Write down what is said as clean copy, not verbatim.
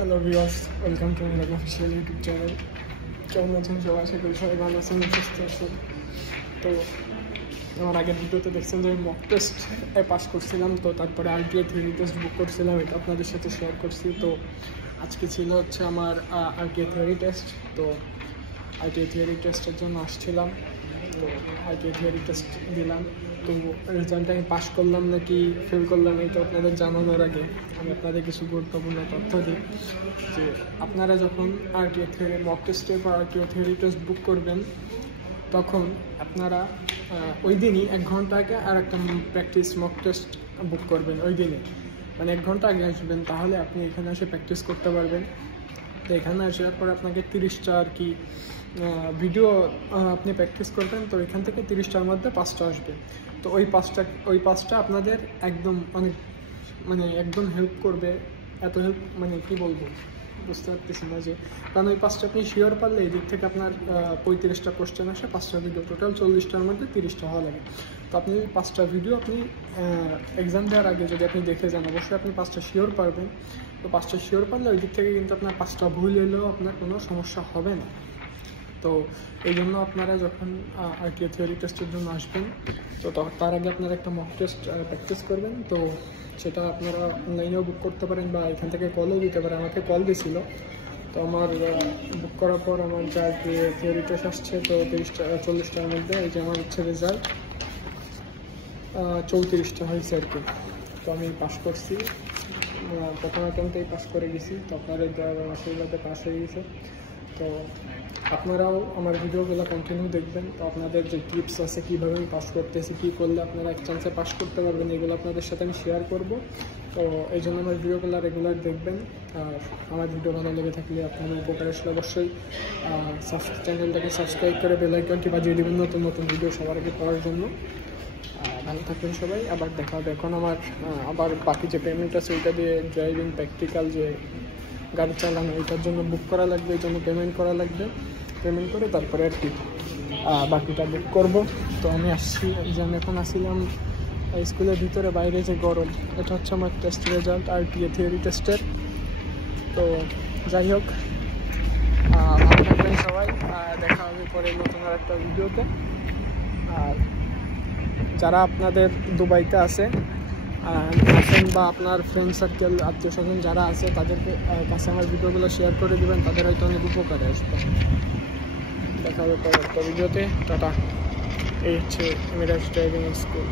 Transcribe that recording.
Hello viewers, welcome to my official YouTube channel. কেমন আছেন সবাই? আশা করি সবাই ভালো আছেন, সুস্থ আছেন। তো আমার আগের ভিডিওতে দেখছেন যে আমি মক টেস্ট পাস করছিলাম, তো তারপরে আরটিএ থিওরি টেস্ট বুক করছিলাম, এটা আপনাদের সাথে শেয়ার করছি। তো আজকে ছিল হচ্ছে আমার আরটিএ থিওরি টেস্ট। তো আরটিএ থিওরি টেস্টের জন্য আসছিলাম, তো আরটিএ থিওরি টেস্ট দিলাম। তো রেজাল্ট আমি পাস করলাম নাকি ফেল করলাম এটা আপনাদের জানানোর আগে আমি আপনাদের কিছু গুরুত্বপূর্ণ তথ্য দিই। যে আপনারা যখন আরটিএ থিওরি মক টেস্টের পর আরটিএ থিওরি টেস্ট বুক করবেন, তখন আপনারা ওই দিনই 1 ঘন্টা আগে আর একটা প্র্যাকটিস মক টেস্ট বুক করবেন। ওই দিনে মানে 1 ঘন্টা আগে আসবেন, তাহলে আপনি এখানে এসে প্র্যাকটিস করতে পারবেন। তো এখানে আসার পর আপনাকে 30টা আর কি ভিডিও আপনি প্র্যাকটিস করবেন। তো এখান থেকে 30টার মধ্যে 5টা আসবে। তো ওই পাঁচটা আপনাদের একদম অনেক একদম হেল্প করবে। এত হেল্প কি বলবো, বুঝতে পারতেছি না যে, কারণ ওই 5টা আপনি শিওর পারলে এই দিক থেকে আপনার 35টা কোশ্চেন আসে, 5টা ভিডিও, টোটাল 40টার মধ্যে 30টা হওয়া লাগে। তো আপনি 5টা ভিডিও আপনি এক্সাম দেওয়ার আগে যদি আপনি দেখে যান, অবশ্যই আপনি 5টা শিওর পারবেন। তো 5টা শিওর পারলে ওই দিক থেকে কিন্তু আপনার 5টা ভুল এলেও আপনার কোনো সমস্যা হবে না। তো এই জন্য আপনারা যখন আরটিএ থিওরি টেস্টের জন্য আসবেন, তো তার আগে আপনারা একটা মক টেস্ট প্র্যাকটিস করবেন। তো সেটা আপনারা অনলাইনেও বুক করতে পারেন বা এখান থেকে কলও দিতে পারেন। আমাকে কল দিয়েছিল, তো আমার বুক করার পর আমার যা থিওরি টেস্ট আসছে, তো 40টার মধ্যে এই যে আমার হচ্ছে রেজাল্ট 34টা হয়েছে আর কি। তো আমি পাস করছি, প্রথম অ্যাটেম্পটেই পাস করে গেছি। তো আপনাদের আশীর্বাদে পাস হয়ে গেছে। তো আপনারাও আমার ভিডিওগুলো কন্টিনিউ দেখবেন। তো আপনাদের যে টিপস আছে, কীভাবে আমি পাস করতেছি, কী করলে আপনারা এক চান্সে পাস করতে পারবেন, এগুলো আপনাদের সাথে আমি শেয়ার করব। তো এই জন্য আমার ভিডিওগুলো রেগুলার দেখবেন। আর আমার ভিডিও ভালো লেগে থাকলে আপনাদের উপকার আসলে অবশ্যই চ্যানেলটাকে সাবস্ক্রাইব করে বেল আইকনটি বাজিয়ে দেবেন নতুন নতুন ভিডিও সবার আগে পাওয়ার জন্য। ভালো থাকবেন সবাই, আবার দেখা হবে। এখন আমার আবার বাকি যে পেমেন্ট আছে ওইটা দিয়ে ড্রাইভিং প্র্যাকটিক্যাল যে গাড়ি চালানো, এটার জন্য বুক করা লাগবে, এই জন্য পেমেন্ট করা লাগবে। পেমেন্ট করে তারপরে আর কি বাকিটা বুক করব। তো আমি আসছি, যে আমি এখন আসছিলাম স্কুলের ভিতরে, বাইরে যে গরম। এটা হচ্ছে আমার টেস্ট রেজাল্ট আরটিএ থিওরি টেস্টের। তো যাই হোক, ভালো থাকবেন সবাই, দেখা হবে পরে নতুন আর একটা ভিডিওতে। আর যারা আপনাদের দুবাইতে আছেন বা আপনার ফ্রেন্ড সার্কেল, আত্মীয় স্বজন যারা আছে, তাদেরকে কাছে আমার ভিডিওগুলো শেয়ার করে দেবেন, তাদের হয়তো অনেক উপকারে আসবে। দেখা হবে পরে একটা ভিডিওতে। টাটা। এই হচ্ছে এমিরাটস ড্রাইভিং স্কুল।